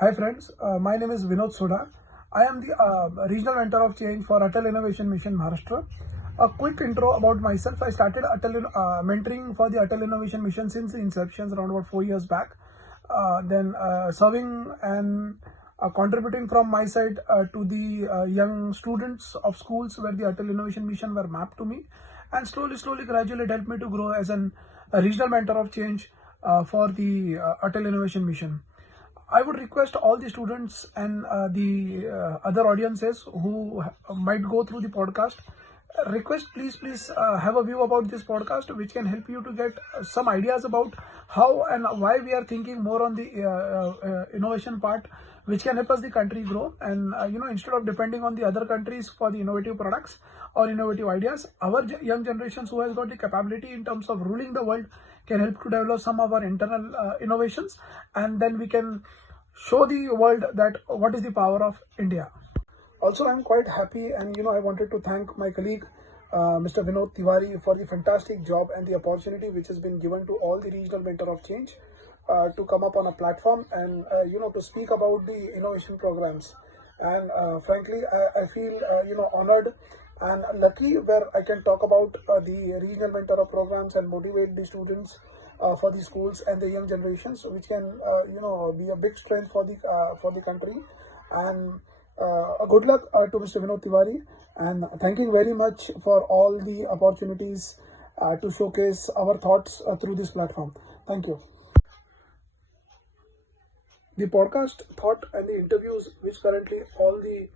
Hi friends, my name is Vinod Sodha. I am the Regional Mentor of Change for Atal Innovation Mission Maharashtra. A quick intro about myself. I started mentoring for the Atal Innovation Mission since the inception around about 4 years back. Then serving and contributing from my side to the young students of schools where the Atal Innovation Mission were mapped to me, and slowly, gradually it helped me to grow as a regional mentor of change for the Atal Innovation Mission. I would request all the students and the other audiences who might go through the podcast. Request, please have a view about this podcast, which can help you to get some ideas about how and why we are thinking more on the innovation part, which can help us the country grow. And instead of depending on the other countries for the innovative products or innovative ideas, our young generations who has got the capability in terms of ruling the world can help to develop some of our internal innovations, and then we can show the world that what is the power of India. Also, I'm quite happy, and I wanted to thank my colleague, Mr. Vinod Tiwari, for the fantastic job and the opportunity which has been given to all the regional mentor of change to come up on a platform and to speak about the innovation programs. And frankly, I feel honored and lucky where I can talk about the regional mentor of programs and motivate the students for the schools and the young generations, which can be a big strength for the country. And good luck to Mr. Vinod Tiwari, and thank you very much for all the opportunities to showcase our thoughts through this platform. Thank you. The podcast thought and the interviews which currently all the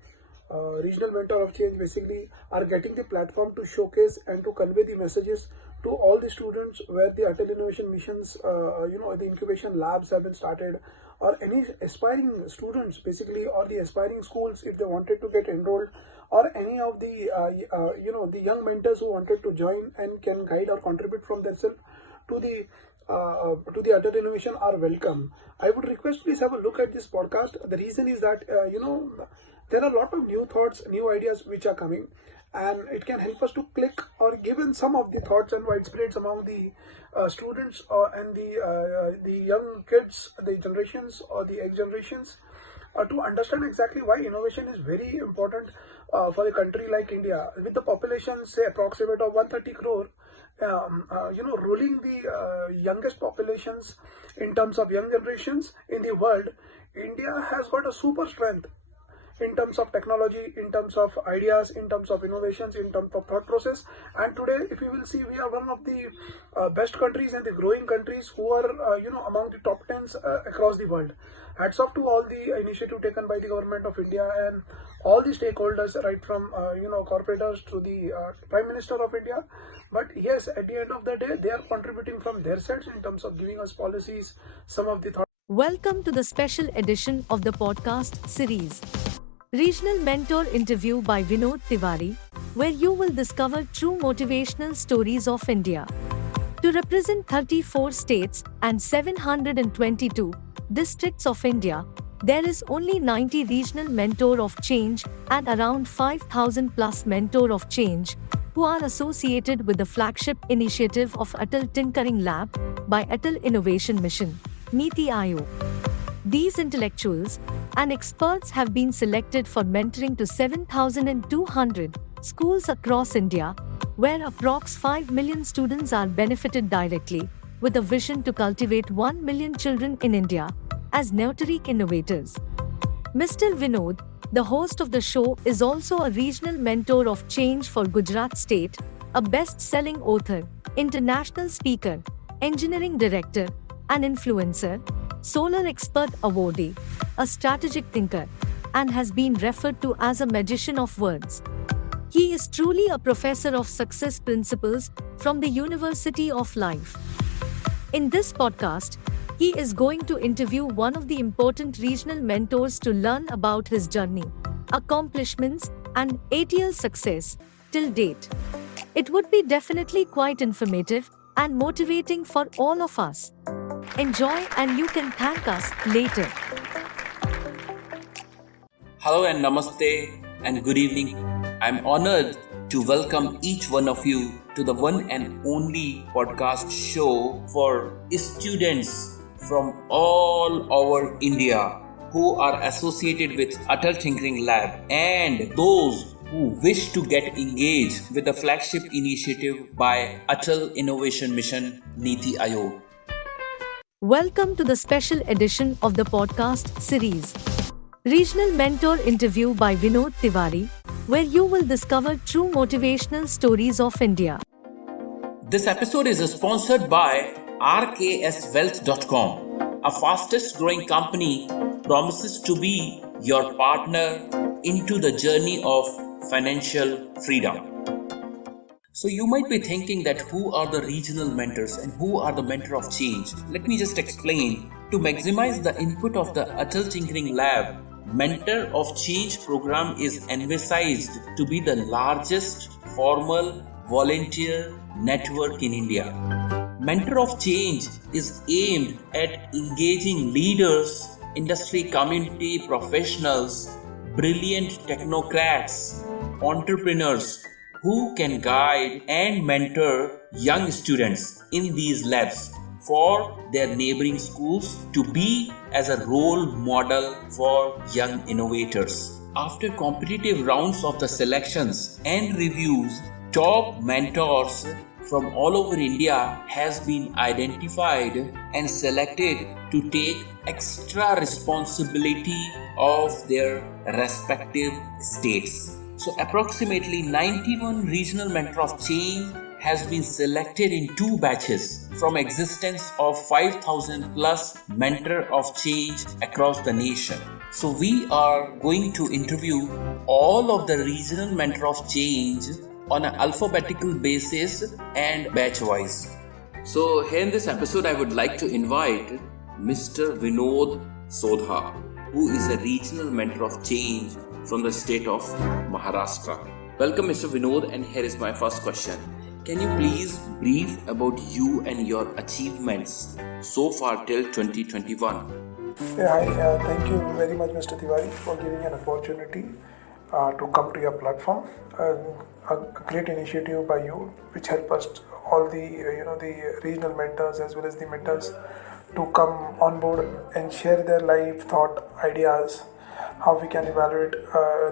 regional mentor of change basically are getting the platform to showcase and to convey the messages to all the students where the Atal Innovation Missions, the incubation labs have been started, or any aspiring students basically, or the aspiring schools if they wanted to get enrolled, or any of the the young mentors who wanted to join and can guide or contribute from themselves to the Atal Innovation are welcome. I would request please have a look at this podcast. The reason is that there are a lot of new thoughts, new ideas which are coming, and it can help us to click or given some of the thoughts and widespread among the students and the young kids, the generations or the ex generations, to understand exactly why innovation is very important for a country like India, with the population say approximate of 130 crore. Ruling the youngest populations in terms of young generations in the world, India has got a super strength in terms of technology, in terms of ideas, in terms of innovations, in terms of thought process. And today, if you will see, we are one of the best countries and the growing countries who are, among the top 10s across the world. Hats off to all the initiative taken by the government of India and all the stakeholders, right from, corporators to the Prime Minister of India. But yes, at the end of the day, they are contributing from their sides in terms of giving us policies, some of the thoughts. Welcome to the special edition of the podcast series, Regional Mentor Interview by Vinod Tiwari, where you will discover true motivational stories of India. To represent 34 states and 722 districts of India, there is only 90 regional mentor of change and around 5,000 plus mentor of change who are associated with the flagship initiative of Atal Tinkering Lab by Atal Innovation Mission, NITI Aayog. These intellectuals and experts have been selected for mentoring to 7,200 schools across India, where approx 5 million students are benefited directly, with a vision to cultivate 1 million children in India as narrate innovators. Mr. Vinod, the host of the show, is also a regional mentor of change for Gujarat State, a best-selling author, international speaker, engineering director, an influencer, solar expert awardee, a strategic thinker, and has been referred to as a magician of words. He is truly a professor of success principles from the University of Life. In this podcast, he is going to interview one of the important regional mentors to learn about his journey, accomplishments, and ATL success till date. It would be definitely quite informative and motivating for all of us. Enjoy, and you can thank us later. Hello and namaste and good evening. I'm honored to welcome each one of you to the one and only podcast show for students from all over India. who are associated with Atal Tinkering Lab and those who wish to get engaged with the flagship initiative by Atal Innovation Mission NITI Aayog. Welcome to the special edition of the podcast series, Regional Mentor Interview by Vinod Tiwari, where you will discover true motivational stories of India. This episode is sponsored by rkswealth.com, a fastest growing company promises to be your partner into the journey of financial freedom. So you might be thinking that who are the regional mentors and who are the mentor of change? Let me just explain. To maximize the input of the Atal Tinkering Lab, Mentor of Change program is envisaged to be the largest formal volunteer network in India. Mentor of Change is aimed at engaging leaders, industry community professionals, brilliant technocrats, entrepreneurs who can guide and mentor young students in these labs for their neighboring schools to be as a role model for young innovators. After competitive rounds of the selections and reviews, top mentors from all over India has been identified and selected to take extra responsibility of their respective states. So approximately 91 regional mentor of change has been selected in 2 batches from existence of 5,000 plus mentor of change across the nation. So we are going to interview all of the regional mentor of change on an alphabetical basis and batch-wise. So here in this episode, I would like to invite Mr. Vinod Sodha, who is a regional mentor of change from the state of Maharashtra. Welcome, Mr. Vinod, and here is my first question. Can you please brief about you and your achievements so far till 2021? Hi, thank you very much, Mr. Tiwari, for giving an opportunity to come to your platform. A great initiative by you, which help us all the the regional mentors as well as the mentors to come on board and share their life thought ideas, how we can evaluate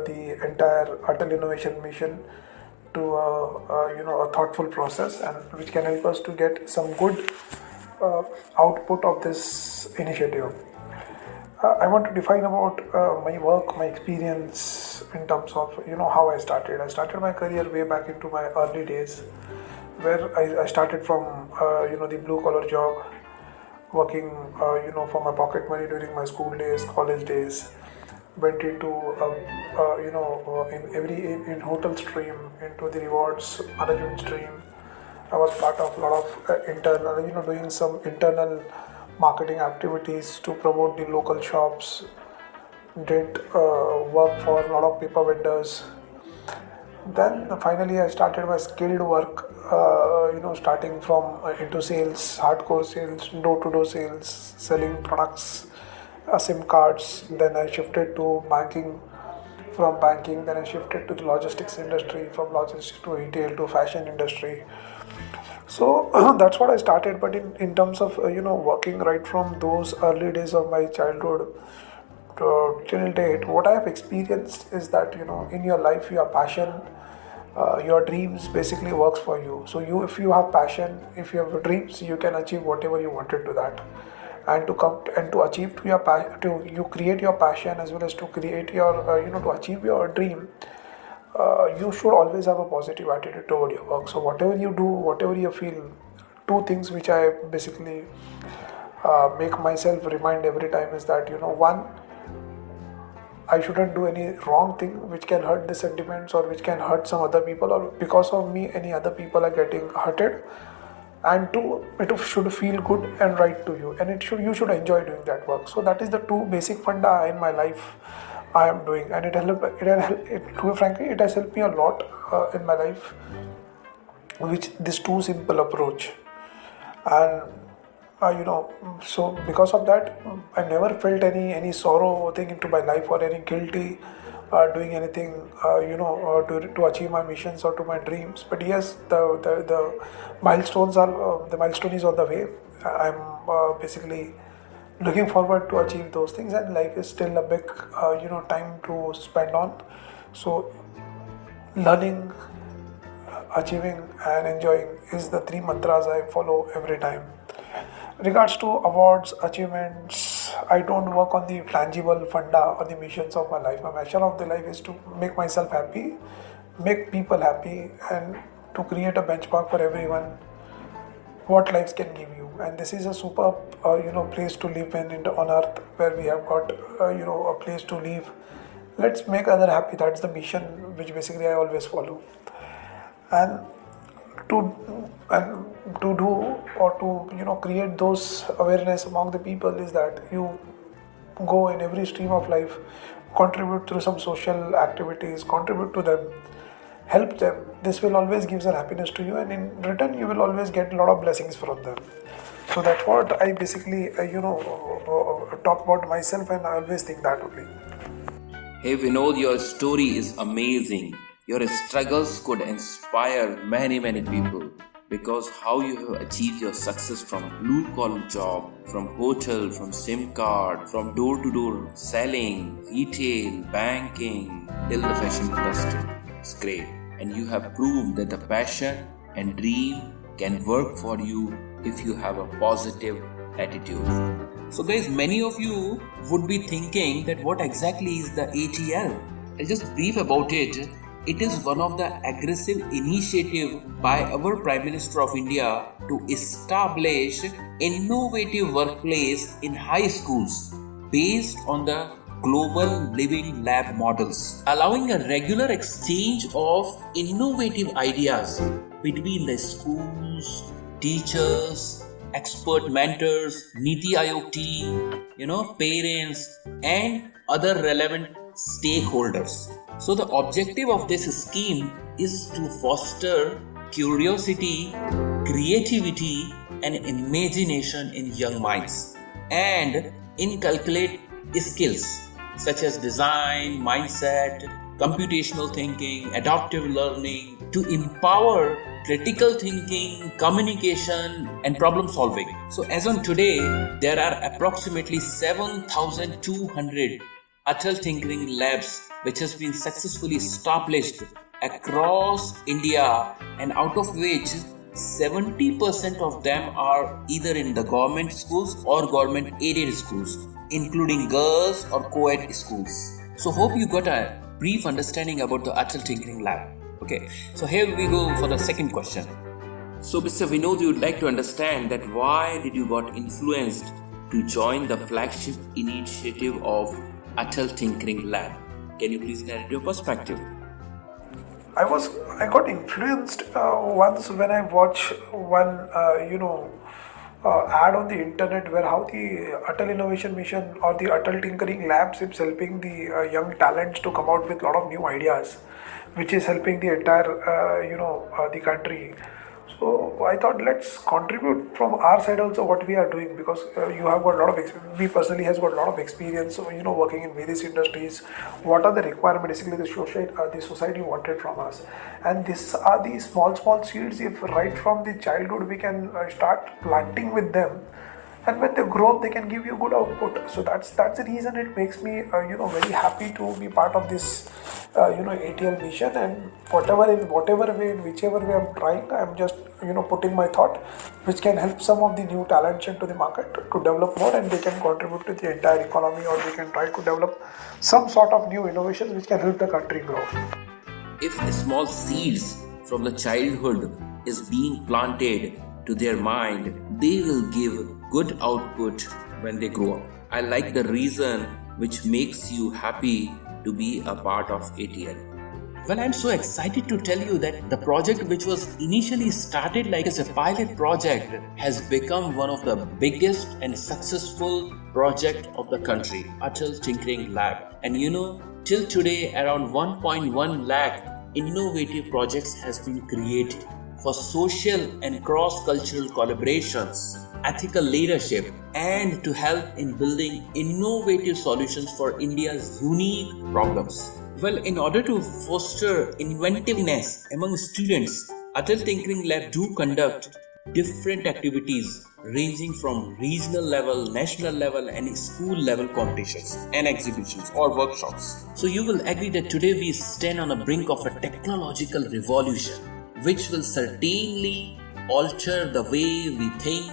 the entire Atal Innovation Mission to a thoughtful process, and which can help us to get some good output of this initiative. I want to define about my work, my experience in terms of how I started. I started my career way back into my early days, where I started from the blue collar job, working for my pocket money during my school days, college days. Went into in hotel stream, into the rewards management stream. I was part of a lot of internal, doing some internal marketing activities to promote the local shops. Did work for a lot of paper vendors. Then finally I started my skilled work, starting from into sales, hardcore sales, door-to-door sales, selling products, SIM cards. Then I shifted to banking. From banking, then I shifted to the logistics industry. From logistics to retail to fashion industry. So that's what I started. But in terms of working right from those early days of my childhood till date, what I have experienced is that in your life, your passion, your dreams basically works for you. So if you have passion, if you have dreams, you can achieve whatever you wanted to that. And to achieve to your you create your passion as well as to create your to achieve your dream. You should always have a positive attitude toward your work. So whatever you do, whatever you feel, 2 things which I basically make myself remind every time is that one, I shouldn't do any wrong thing which can hurt the sentiments or which can hurt some other people, or because of me any other people are getting hurted. And 2, it should feel good and right to you, and you should enjoy doing that work. So that is the 2 basic funda in my life I am doing, and to be frankly, it has helped me a lot in my life, which this 2 simple approach. And so because of that, I never felt any sorrow thing into my life or any guilty doing anything to achieve my missions or to my dreams. But yes, the milestone is on the way. I'm basically looking forward to achieve those things, and life is still a big time to spend on. So learning, achieving and enjoying is the three mantras I follow every time. Regards to awards, achievements, I don't work on the tangible funda or the missions of my life. My mission of the life is to make myself happy, make people happy, and to create a benchmark for everyone what life can give you. And this is a superb place to live on earth, where we have got a place to live. Let's make other happy. That's the mission which basically I always follow. And to do or to create those awareness among the people is that you go in every stream of life, contribute through some social activities, contribute to them, help them. This will always give some happiness to you, and in return you will always get a lot of blessings from them. So that's what I basically talk about myself, and I always think that only. Hey Vinod, your story is amazing. Your struggles could inspire many people, because how you have achieved your success from blue collar job, from hotel, from SIM card, from door to door selling, retail, banking, till the fashion industry. It's great. And you have proved that the passion and dream can work for you if you have a positive attitude. So guys, many of you would be thinking that what exactly is the ATL? I'll just brief about it. It is one of the aggressive initiative by our Prime Minister of India to establish innovative workplace in high schools based on the global living lab models, allowing a regular exchange of innovative ideas between the schools, teachers, expert mentors, NITI Aayog team, parents and other relevant stakeholders. So the objective of this scheme is to foster curiosity, creativity and imagination in young minds, and inculcate skills such as design, mindset, computational thinking, adaptive learning, to empower critical thinking, communication and problem solving. So as on today, there are approximately 7,200 Atal Tinkering Labs which has been successfully established across India, and out of which 70% of them are either in the government schools or government aided schools, including girls or co-ed schools. So hope you got a brief understanding about the Atal Tinkering Lab. Okay, so here we go for the second question. So Mr. Vinod, you would like to understand that why did you got influenced to join the flagship initiative of Atal Tinkering Lab? Can you please narrate your perspective? I got influenced once when I watched one ad on the internet where how the Atal Innovation Mission or the Atal Tinkering Labs is helping the young talents to come out with a lot of new ideas, which is helping the entire the country. So I thought let's contribute from our side also what we are doing, because you have got a lot of we personally has got a lot of experience. So working in various industries, what are the requirements basically the society wanted from us, and these are the small seeds. If right from the childhood we can start planting with them, and when they grow up they can give you good output. So that's the reason it makes me very happy to be part of this ATL mission, and whatever way, in whichever way I'm trying, I'm just putting my thought which can help some of the new talents into the market to develop more, and they can contribute to the entire economy, or we can try to develop some sort of new innovations which can help the country grow. If small seeds from the childhood is being planted to their mind, they will give good output when they grow up. I like the reason which makes you happy to be a part of ATL. Well, I'm so excited to tell you that the project, which was initially started like as a pilot project, has become one of the biggest and successful project of the country, Atal Tinkering Lab. And till today around 1.1 lakh innovative projects has been created for social and cross-cultural collaborations, ethical leadership, and to help in building innovative solutions for India's unique problems. Well, in order to foster inventiveness among students, Atal Tinkering Lab do conduct different activities ranging from regional level, national level, and school level competitions and exhibitions or workshops. So you will agree that today we stand on the brink of a technological revolution, which will certainly alter the way we think,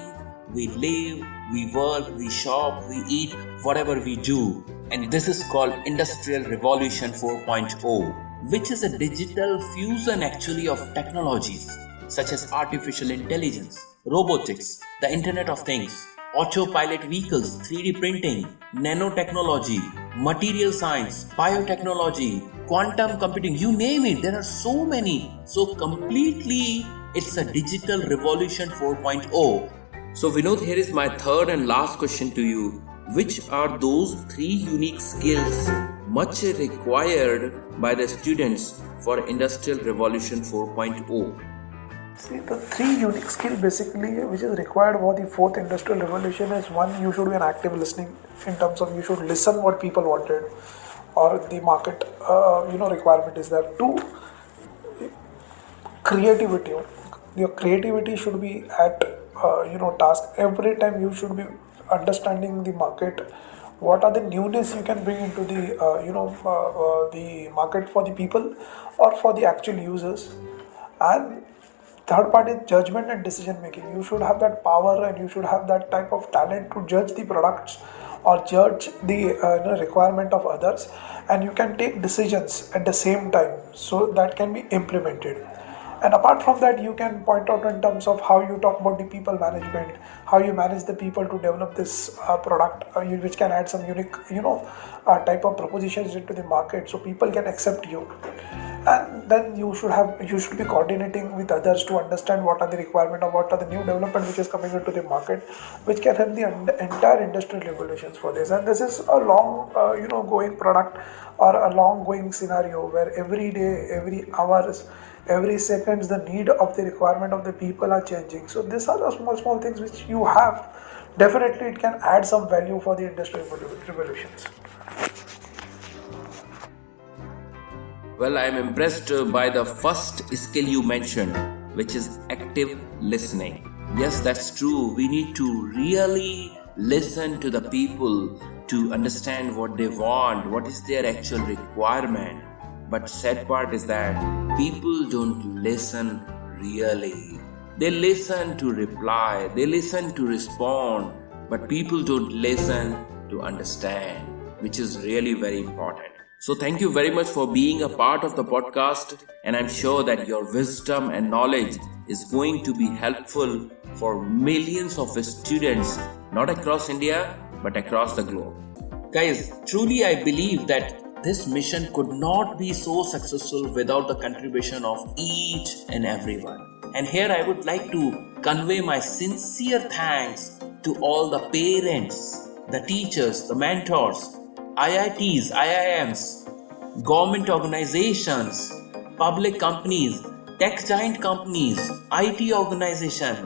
we live, we work, we shop, we eat, whatever we do. And this is called Industrial Revolution 4.0, which is a digital fusion actually of technologies such as artificial intelligence, robotics, the Internet of Things, autopilot vehicles, 3D printing, nanotechnology, material science, biotechnology, quantum computing, you name it, there are so many. So completely it's a digital revolution 4.0. So Vinod, here is my third and last question to you. Which are those 3 unique skills much required by the students for Industrial Revolution 4.0? See, the 3 unique skills basically which is required for the 4th industrial revolution is: 1, you should be an active listening, in terms of you should listen what people wanted or the market requirement is there. 2, creativity. Your creativity should be at task. Every time you should be understanding the market. What are the newness you can bring into the the market for the people or for the actual users. And third part is judgment and decision making. You should have that power and you should have that type of talent to judge the products or judge the requirement of others, and you can take decisions at the same time, so that can be implemented. And apart from that, you can point out in terms of how you talk about the people management, how you manage the people to develop this product, which can add some unique type of propositions into the market, so people can accept you. And then you should be coordinating with others to understand what are the requirement or what are the new development which is coming into the market, which can help the entire industrial revolutions for this. And this is a long going product or a long going scenario where every day, every hours, every seconds, the need of the requirement of the people are changing. So these are the small things which you have. Definitely it can add some value for the industrial revolutions. Well, I am impressed by the first skill you mentioned, which is active listening. Yes, that's true. We need to really listen to the people to understand what they want, what is their actual requirement. But sad part is that people don't listen really. They listen to reply, they listen to respond, but people don't listen to understand, which is really very important. So thank you very much for being a part of the podcast, and I'm sure that your wisdom and knowledge is going to be helpful for millions of students, not across India, but across the globe. Guys, truly I believe that this mission could not be so successful without the contribution of each and everyone. And here I would like to convey my sincere thanks to all the parents, the teachers, the mentors, IITs, IIMs, government organizations, public companies, tech giant companies, IT organization,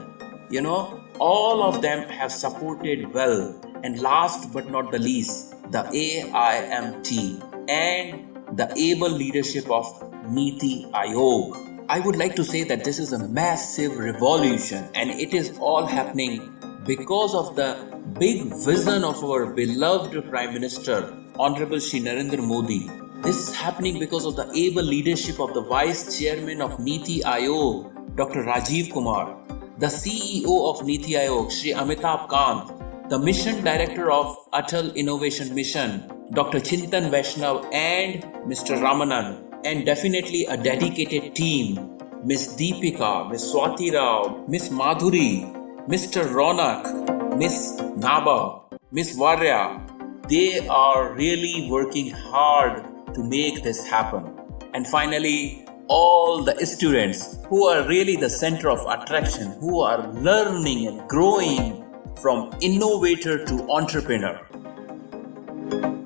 all of them have supported well. And last but not the least, the AIMT and the able leadership of NITI Aayog. I would like to say that this is a massive revolution, and it is all happening because of the big vision of our beloved Prime Minister, Honorable Shri Narendra Modi. This is happening because of the able leadership of the Vice Chairman of NITI Aayog, Dr. Rajiv Kumar, the CEO of NITI Aayog, Shri Amitabh Kant, the Mission Director of Atal Innovation Mission, Dr. Chintan Vaishnav and Mr. Ramanan, and definitely a dedicated team, Ms. Deepika, Ms. Swati Rao, Ms. Madhuri, Mr. Ronak, Ms. Naba, Ms. Varya. They are really working hard to make this happen. And finally, all the students who are really the center of attraction, who are learning and growing from innovator to entrepreneur.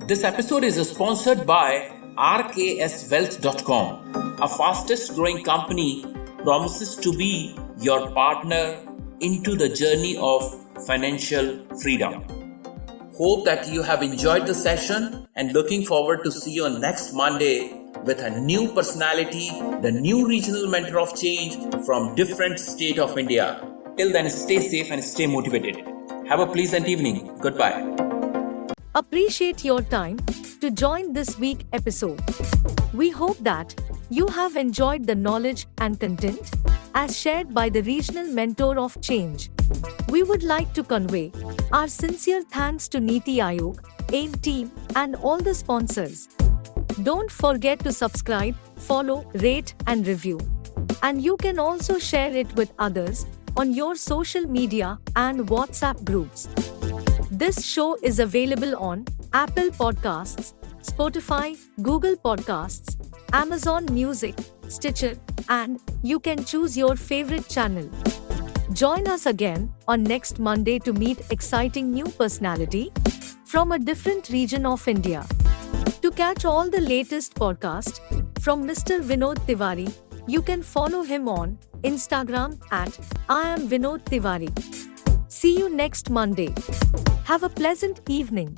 This episode is sponsored by rkswealth.com. A fastest growing company promises to be your partner into the journey of financial freedom. Hope that you have enjoyed the session and looking forward to see you on next Monday with a new personality, the new regional mentor of change from different state of India. Till then, stay safe and stay motivated. Have a pleasant evening. Goodbye. Appreciate your time to join this week episode. We hope that you have enjoyed the knowledge and content as shared by the regional mentor of change. We would like to convey our sincere thanks to NITI Aayog, AIM team, and all the sponsors. Don't forget to subscribe, follow, rate, and review. And you can also share it with others on your social media and WhatsApp groups. This show is available on Apple Podcasts, Spotify, Google Podcasts, Amazon Music, Stitcher, and you can choose your favorite channel. Join us again on next Monday to meet exciting new personality from a different region of India. To catch all the latest podcast from Mr. Vinod Tiwari, you can follow him on Instagram at I am Vinod Tiwari. See you next Monday. Have a pleasant evening.